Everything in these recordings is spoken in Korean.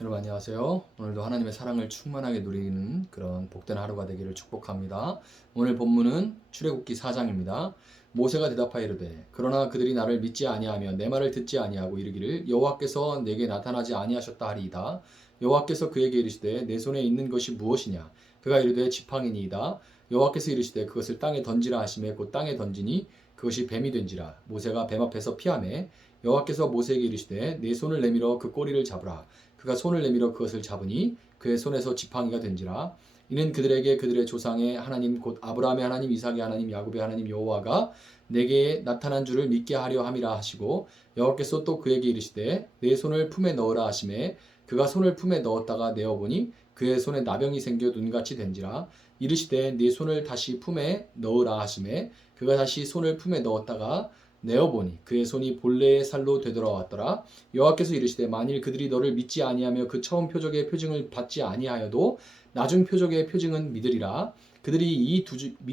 여러분 안녕하세요. 오늘도 하나님의 사랑을 충만하게 누리는 그런 복된 하루가 되기를 축복합니다. 오늘 본문은 출애굽기 4장입니다. 모세가 대답하여 이르되 그러나 그들이 나를 믿지 아니하며 내 말을 듣지 아니하고 이르기를 여호와께서 내게 나타나지 아니하셨다 하리이다. 여호와께서 그에게 이르시되 내 손에 있는 것이 무엇이냐? 그가 이르되 지팡이니이다. 여호와께서 이르시되 그것을 땅에 던지라 하시매 곧 땅에 던지니 그것이 뱀이 된지라. 모세가 뱀 앞에서 피하매 여호와께서 모세에게 이르시되 내 손을 내밀어 그 꼬리를 잡으라. 그가 손을 내밀어 그것을 잡으니 그의 손에서 지팡이가 된지라. 이는 그들에게 그들의 조상의 하나님 곧 아브라함의 하나님 이삭의 하나님 야곱의 하나님 여호와가 내게 나타난 줄을 믿게 하려 함이라 하시고 여호와께서 또 그에게 이르시되 내 손을 품에 넣으라 하시매 그가 손을 품에 넣었다가 내어보니 그의 손에 나병이 생겨 눈같이 된지라. 이르시되 네 손을 다시 품에 넣으라 하시매 그가 다시 손을 품에 넣었다가 내어보니 그의 손이 본래의 살로 되돌아왔더라. 여호와께서 이르시되 만일 그들이 너를 믿지 아니하며 그 처음 표적의 표징을 받지 아니하여도 나중 표적의 표징은 믿으리라. 그들이 이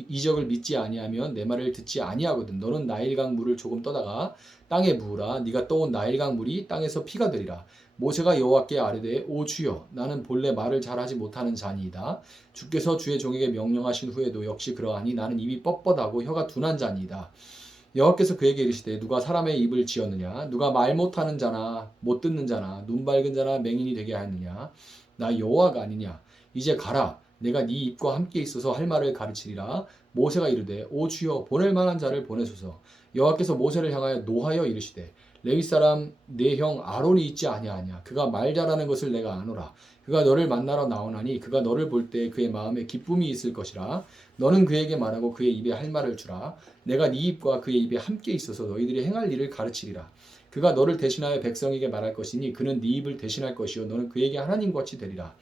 이적을 믿지 아니하면 내 말을 듣지 아니하거든. 너는 나일강 물을 조금 떠다가 땅에 부으라. 네가 떠온 나일강 물이 땅에서 피가 되리라. 모세가 여호와께 아뢰되 오 주여 나는 본래 말을 잘하지 못하는 자니이다. 주께서 주의 종에게 명령하신 후에도 역시 그러하니 나는 입이 뻣뻣하고 혀가 둔한 자니이다. 여호와께서 그에게 이르시되 누가 사람의 입을 지었느냐? 누가 말 못하는 자나 못 듣는 자나 눈 밝은 자나 맹인이 되게 하였느냐? 나 여호와가 아니냐? 이제 가라. 내가 네 입과 함께 있어서 할 말을 가르치리라. 모세가 이르되 오 주여 보낼 만한 자를 보내소서. 여호와께서 모세를 향하여 노하여 이르시되 레위 사람 내 형 아론이 있지 아니하냐? 그가 말 잘하는 것을 내가 아노라. 그가 너를 만나러 나오나니 그가 너를 볼 때 그의 마음에 기쁨이 있을 것이라. 너는 그에게 말하고 그의 입에 할 말을 주라. 내가 네 입과 그의 입에 함께 있어서 너희들이 행할 일을 가르치리라. 그가 너를 대신하여 백성에게 말할 것이니 그는 네 입을 대신할 것이요 너는 그에게 하나님같이 되리라.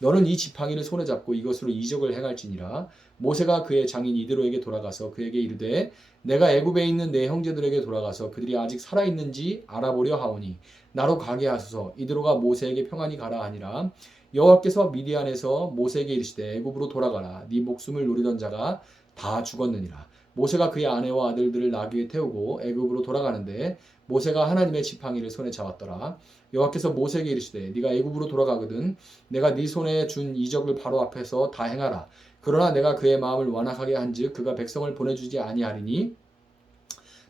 너는 이 지팡이를 손에 잡고 이것으로 이적을 행할지니라. 모세가 그의 장인 이드로에게 돌아가서 그에게 이르되 내가 애굽에 있는 내 형제들에게 돌아가서 그들이 아직 살아있는지 알아보려 하오니 나로 가게 하소서. 이드로가 모세에게 평안히 가라 하니라. 여호와께서 미디안에서 모세에게 이르시되 애굽으로 돌아가라. 네 목숨을 노리던 자가 다 죽었느니라. 모세가 그의 아내와 아들들을 나귀에 태우고 애굽으로 돌아가는데 모세가 하나님의 지팡이를 손에 잡았더라. 여호와께서 모세에게 이르시되 네가 애굽으로 돌아가거든 내가 네 손에 준 이적을 바로 앞에서 다 행하라. 그러나 내가 그의 마음을 완악하게 한즉 그가 백성을 보내주지 아니하리니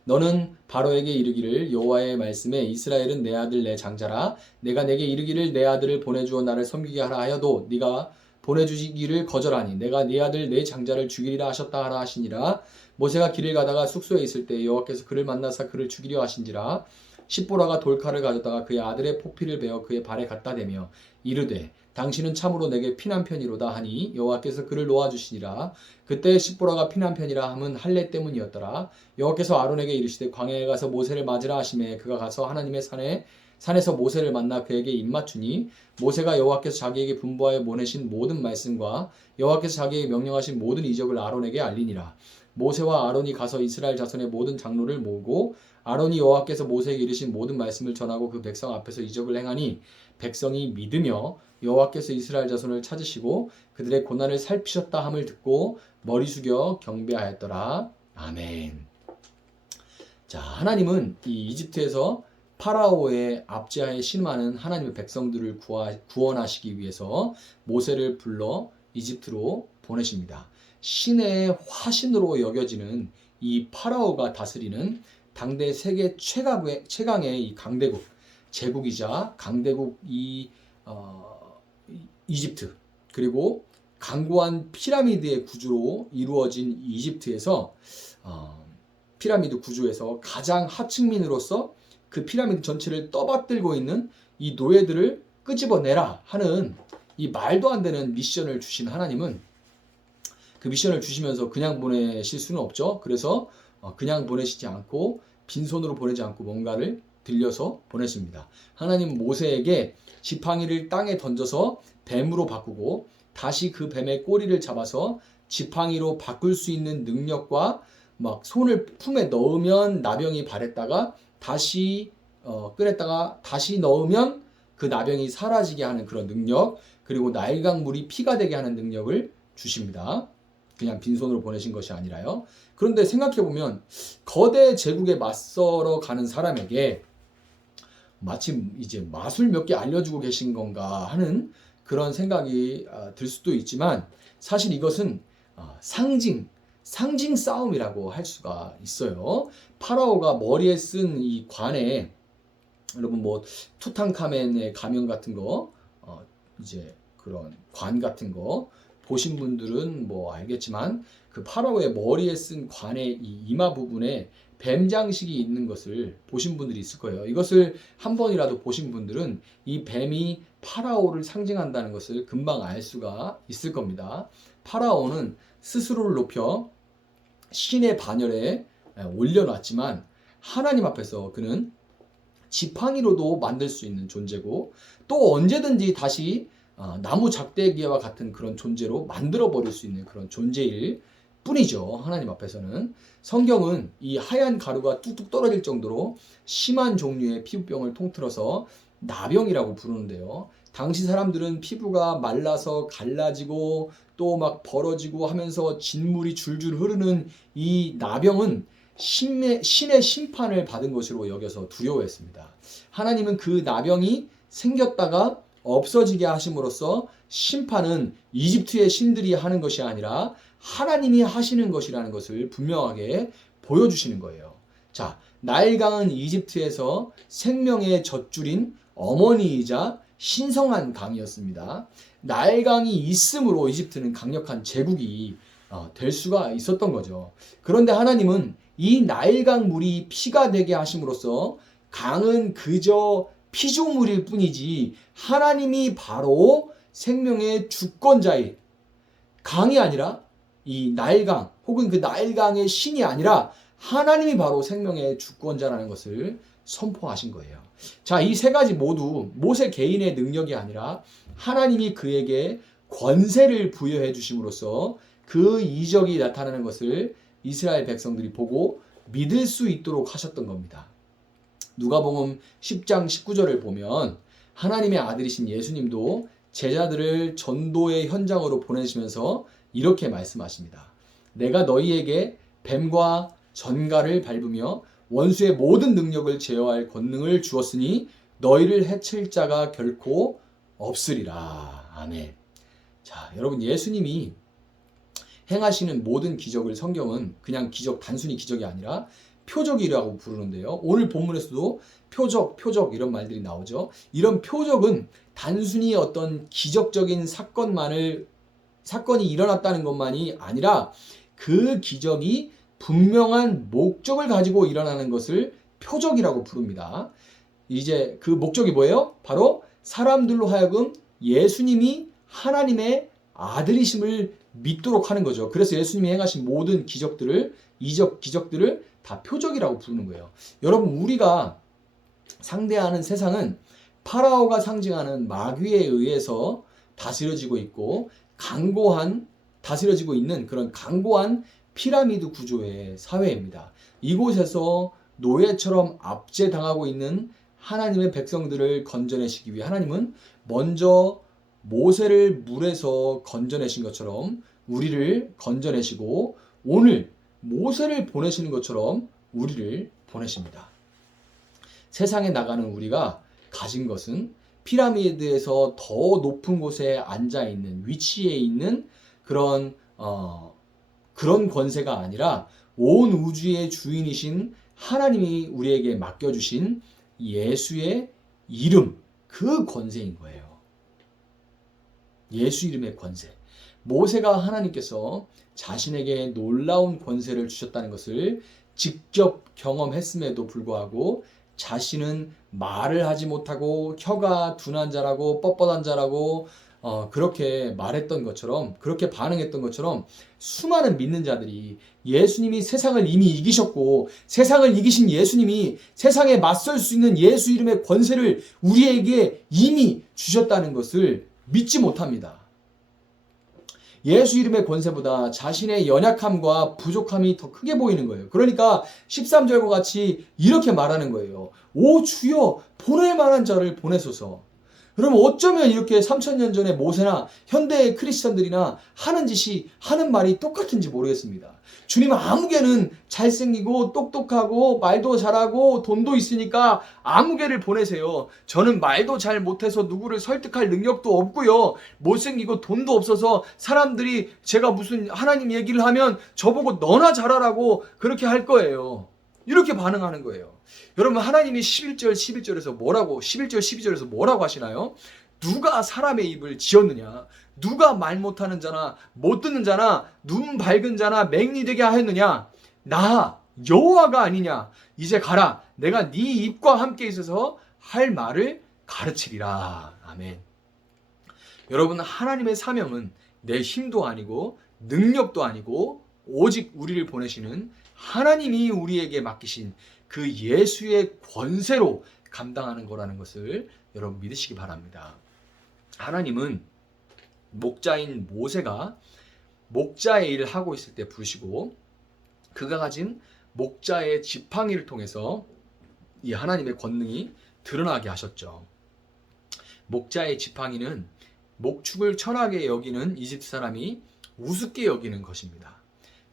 너는 바로에게 이르기를 여호와의 말씀에 이스라엘은 내 아들 내 장자라. 내가 내게 이르기를 내 아들을 보내주어 나를 섬기게 하라 하여도 네가 보내주기를 거절하니 내가 네 아들 내 장자를 죽이리라 하셨다 하라 하시니라. 모세가 길을 가다가 숙소에 있을 때 여호와께서 그를 만나사 그를 죽이려 하신지라. 십보라가 돌칼을 가져다가 그의 아들의 포피를 베어 그의 발에 갖다 대며 이르되 당신은 참으로 내게 피난편이로다 하니 여호와께서 그를 놓아주시니라. 그때 십보라가 피난편이라 함은 할례 때문이었더라. 여호와께서 아론에게 이르시되 광야에 가서 모세를 맞으라 하시매 그가 가서 하나님의 산에서 모세를 만나 그에게 입맞추니 모세가 여호와께서 자기에게 분부하여 보내신 모든 말씀과 여호와께서 자기에게 명령하신 모든 이적을 아론에게 알리니라. 모세와 아론이 가서 이스라엘 자손의 모든 장로를 모으고 아론이 여호와께서 모세에게 이르신 모든 말씀을 전하고 그 백성 앞에서 이적을 행하니 백성이 믿으며 여호와께서 이스라엘 자손을 찾으시고 그들의 고난을 살피셨다 함을 듣고 머리 숙여 경배하였더라. 아멘. 자, 하나님은 이 이집트에서 파라오의 압제하에 신음하는 하나님의 백성들을 구원하시기 위해서 모세를 불러 이집트로 보내십니다. 신의 화신으로 여겨지는 이 파라오가 다스리는 당대 세계 최강의 이 강대국, 제국이자 강대국 이집트, 그리고 강고한 피라미드의 구조로 이루어진 이집트에서 피라미드 구조에서 가장 하층민으로서 그 피라미드 전체를 떠받들고 있는 이 노예들을 끄집어내라 하는 이 말도 안 되는 미션을 주신 하나님은 그 미션을 주시면서 그냥 보내실 수는 없죠. 그래서 그냥 보내시지 않고 빈손으로 보내지 않고 뭔가를 들려서 보내십니다. 하나님 모세에게 지팡이를 땅에 던져서 뱀으로 바꾸고 다시 그 뱀의 꼬리를 잡아서 지팡이로 바꿀 수 있는 능력과 막 손을 품에 넣으면 나병이 바랬다가 다시 꺼냈다가 다시 넣으면 그 나병이 사라지게 하는 그런 능력, 그리고 나일강 물이 피가 되게 하는 능력을 주십니다. 그냥 빈손으로 보내신 것이 아니라요. 그런데 생각해보면 거대 제국에 맞서러 가는 사람에게 마치 이제 마술 몇 개 알려주고 계신 건가 하는 그런 생각이 들 수도 있지만 사실 이것은 상징 싸움이라고 할 수가 있어요. 파라오가 머리에 쓴 이 관에 여러분 뭐 투탕카멘의 가면 같은 거 이제 그런 관 같은 거 보신 분들은 뭐 알겠지만 그 파라오의 머리에 쓴 관의 이 이마 부분에 뱀 장식이 있는 것을 보신 분들이 있을 거예요. 이것을 한 번이라도 보신 분들은 이 뱀이 파라오를 상징한다는 것을 금방 알 수가 있을 겁니다. 파라오는 스스로를 높여 신의 반열에 올려놨지만 하나님 앞에서 그는 지팡이로도 만들 수 있는 존재고 또 언제든지 다시 나무 작대기와 같은 그런 존재로 만들어 버릴 수 있는 그런 존재일 뿐이죠. 하나님 앞에서는. 성경은 이 하얀 가루가 뚝뚝 떨어질 정도로 심한 종류의 피부병을 통틀어서 나병이라고 부르는데요. 당시 사람들은 피부가 말라서 갈라지고 또 막 벌어지고 하면서 진물이 줄줄 흐르는 이 나병은 신의 심판을 받은 것으로 여겨서 두려워했습니다. 하나님은 그 나병이 생겼다가 없어지게 하심으로써 심판은 이집트의 신들이 하는 것이 아니라 하나님이 하시는 것이라는 것을 분명하게 보여주시는 거예요. 자, 나일강은 이집트에서 생명의 젖줄인 어머니이자 신성한 강이었습니다. 나일강이 있으므로 이집트는 강력한 제국이 될 수가 있었던 거죠. 그런데 하나님은 이 나일강 물이 피가 되게 하심으로써 강은 그저 피조물일 뿐이지 하나님이 바로 생명의 주권자인 강이 아니라 이 나일강 혹은 그 나일강의 신이 아니라 하나님이 바로 생명의 주권자라는 것을 선포하신 거예요. 자, 이 세 가지 모두 모세 개인의 능력이 아니라 하나님이 그에게 권세를 부여해 주심으로써 그 이적이 나타나는 것을 이스라엘 백성들이 보고 믿을 수 있도록 하셨던 겁니다. 누가복음 10장 19절을 보면 하나님의 아들이신 예수님도 제자들을 전도의 현장으로 보내시면서 이렇게 말씀하십니다. 내가 너희에게 뱀과 전갈을 밟으며 원수의 모든 능력을 제어할 권능을 주었으니 너희를 해칠 자가 결코 없으리라. 아멘. 자, 여러분 예수님이 행하시는 모든 기적을 성경은 그냥 단순히 기적이 아니라 표적이라고 부르는데요. 오늘 본문에서도 표적 이런 말들이 나오죠. 이런 표적은 단순히 어떤 기적적인 사건이 일어났다는 것만이 아니라 그 기적이 분명한 목적을 가지고 일어나는 것을 표적이라고 부릅니다. 이제 그 목적이 뭐예요? 바로 사람들로 하여금 예수님이 하나님의 아들이심을 믿도록 하는 거죠. 그래서 예수님이 행하신 모든 기적들을 다 표적이라고 부르는 거예요. 여러분 우리가 상대하는 세상은 파라오가 상징하는 마귀에 의해서 다스려지고 있고 다스려지고 있는 그런 강고한 피라미드 구조의 사회입니다. 이곳에서 노예처럼 압제당하고 있는 하나님의 백성들을 건져내시기 위해 하나님은 먼저 모세를 물에서 건져내신 것처럼 우리를 건져내시고 오늘 모세를 보내시는 것처럼 우리를 보내십니다. 세상에 나가는 우리가 가진 것은 피라미드에서 더 높은 곳에 앉아있는 위치에 있는 그런 권세가 아니라 온 우주의 주인이신 하나님이 우리에게 맡겨주신 예수의 이름, 그 권세인 거예요. 예수 이름의 권세. 모세가 하나님께서 자신에게 놀라운 권세를 주셨다는 것을 직접 경험했음에도 불구하고 자신은 말을 하지 못하고 혀가 둔한 자라고 뻣뻣한 자라고 그렇게 말했던 것처럼 그렇게 반응했던 것처럼 수많은 믿는 자들이 예수님이 세상을 이미 이기셨고 세상을 이기신 예수님이 세상에 맞설 수 있는 예수 이름의 권세를 우리에게 이미 주셨다는 것을 믿지 못합니다. 예수 이름의 권세보다 자신의 연약함과 부족함이 더 크게 보이는 거예요. 그러니까 13절과 같이 이렇게 말하는 거예요. 오 주여 보낼 만한 자를 보내소서. 여러분 어쩌면 이렇게 3000년 전에 모세나 현대의 크리스천들이나 하는 짓이 하는 말이 똑같은지 모르겠습니다. 주님 아무개는 잘생기고 똑똑하고 말도 잘하고 돈도 있으니까 아무개를 보내세요. 저는 말도 잘 못해서 누구를 설득할 능력도 없고요. 못생기고 돈도 없어서 사람들이 제가 무슨 하나님 얘기를 하면 저보고 너나 잘하라고 그렇게 할 거예요. 이렇게 반응하는 거예요. 여러분 하나님이 11절에서 뭐라고 11절 12절에서 뭐라고 하시나요? 누가 사람의 입을 지었느냐? 누가 말 못하는 자나 못 듣는 자나 눈 밝은 자나 맹인이 되게 하였느냐? 나 여호와가 아니냐? 이제 가라. 내가 네 입과 함께 있어서 할 말을 가르치리라. 아멘. 여러분 하나님의 사명은 내 힘도 아니고 능력도 아니고 오직 우리를 보내시는 하나님이 우리에게 맡기신 그 예수의 권세로 감당하는 거라는 것을 여러분 믿으시기 바랍니다. 하나님은 목자인 모세가 목자의 일을 하고 있을 때 부르시고 그가 가진 목자의 지팡이를 통해서 이 하나님의 권능이 드러나게 하셨죠. 목자의 지팡이는 목축을 천하게 여기는 이집트 사람이 우습게 여기는 것입니다.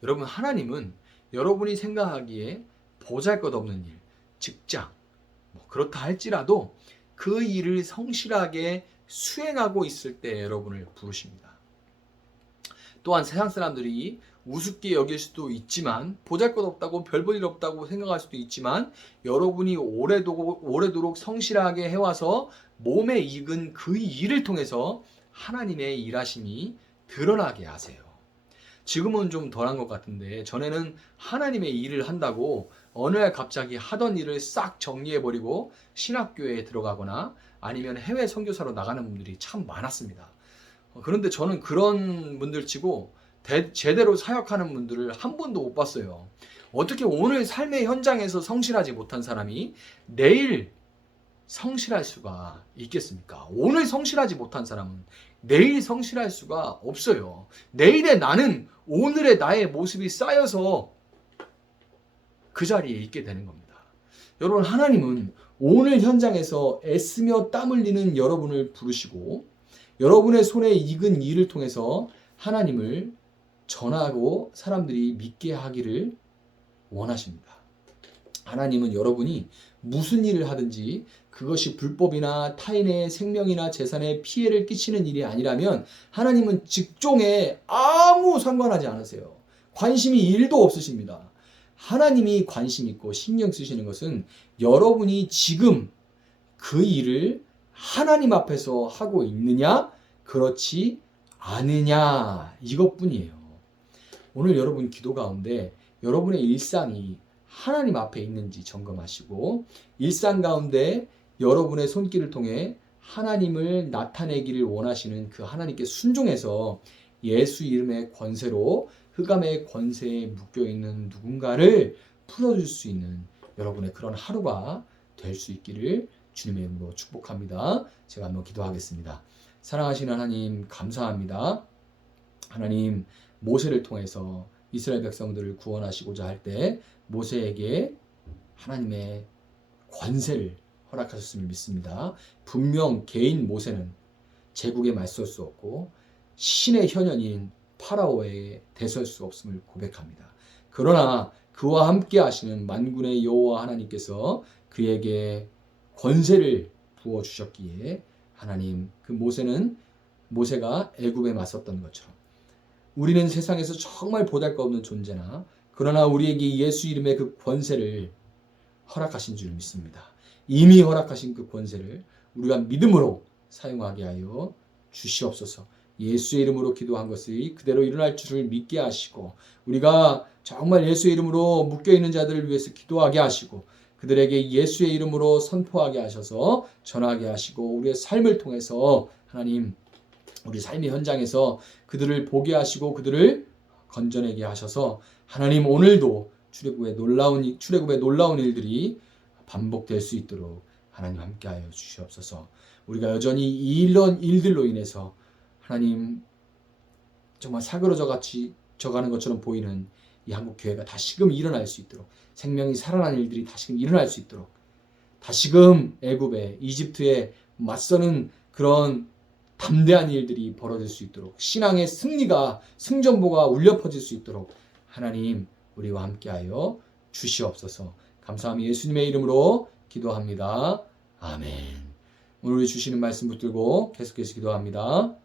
여러분 하나님은 여러분이 생각하기에 보잘것없는 일, 직장 그렇다 할지라도 그 일을 성실하게 수행하고 있을 때 여러분을 부르십니다. 또한 세상 사람들이 우습게 여길 수도 있지만 보잘것없다고 별볼일 없다고 생각할 수도 있지만 여러분이 오래도록 성실하게 해와서 몸에 익은 그 일을 통해서 하나님의 일하심이 드러나게 하세요. 지금은 좀 덜한 것 같은데 전에는 하나님의 일을 한다고 어느 날 갑자기 하던 일을 싹 정리해버리고 신학교에 들어가거나 아니면 해외 선교사로 나가는 분들이 참 많았습니다. 그런데 저는 그런 분들 치고 제대로 사역하는 분들을 한 번도 못 봤어요. 어떻게 오늘 삶의 현장에서 성실하지 못한 사람이 내일 성실할 수가 있겠습니까? 오늘 성실하지 못한 사람은 내일 성실할 수가 없어요. 내일의 나는 오늘의 나의 모습이 쌓여서 그 자리에 있게 되는 겁니다. 여러분 하나님은 오늘 현장에서 애쓰며 땀 흘리는 여러분을 부르시고 여러분의 손에 익은 일을 통해서 하나님을 전하고 사람들이 믿게 하기를 원하십니다. 하나님은 여러분이 무슨 일을 하든지 그것이 불법이나 타인의 생명이나 재산에 피해를 끼치는 일이 아니라면 하나님은 직종에 아무 상관하지 않으세요. 관심이 1도 없으십니다. 하나님이 관심 있고 신경 쓰시는 것은 여러분이 지금 그 일을 하나님 앞에서 하고 있느냐 그렇지 않으냐 이것뿐이에요. 오늘 여러분 기도 가운데 여러분의 일상이 하나님 앞에 있는지 점검하시고 일상 가운데 여러분의 손길을 통해 하나님을 나타내기를 원하시는 그 하나님께 순종해서 예수 이름의 권세로 흑암의 권세에 묶여있는 누군가를 풀어줄 수 있는 여러분의 그런 하루가 될 수 있기를 주님의 이름으로 축복합니다. 제가 한번 기도하겠습니다. 사랑하시는 하나님 감사합니다. 하나님 모세를 통해서 이스라엘 백성들을 구원하시고자 할 때 모세에게 하나님의 권세를 허락하셨음을 믿습니다. 분명 개인 모세는 제국에 맞설 수 없고 신의 현현인 파라오에 대설 수 없음을 고백합니다. 그러나 그와 함께 하시는 만군의 여호와 하나님께서 그에게 권세를 부어주셨기에 하나님 그 모세가 애굽에 맞섰던 것처럼 우리는 세상에서 정말 보잘것없는 존재나 그러나 우리에게 예수 이름의 그 권세를 허락하신 줄 믿습니다. 이미 허락하신 그 권세를 우리가 믿음으로 사용하게 하여 주시옵소서. 예수의 이름으로 기도한 것이 그대로 일어날 줄을 믿게 하시고 우리가 정말 예수의 이름으로 묶여있는 자들을 위해서 기도하게 하시고 그들에게 예수의 이름으로 선포하게 하셔서 전하게 하시고 우리의 삶을 통해서 하나님 우리 삶의 현장에서 그들을 보게 하시고 그들을 건져내게 하셔서 하나님 오늘도 출애굽의 놀라운 일들이 반복될 수 있도록 하나님 함께하여 주시옵소서. 우리가 여전히 이런 일들로 인해서 하나님 정말 사그러져 같이 져가는 것처럼 보이는 이 한국 교회가 다시금 일어날 수 있도록 생명이 살아나는 일들이 다시금 일어날 수 있도록 다시금 애굽에 이집트에 맞서는 그런 담대한 일들이 벌어질 수 있도록, 신앙의 승리가, 승전보가 울려 퍼질 수 있도록 하나님 우리와 함께하여 주시옵소서. 감사함이 예수님의 이름으로 기도합니다. 아멘. 오늘 주시는 말씀 붙들고 계속해서 기도합니다.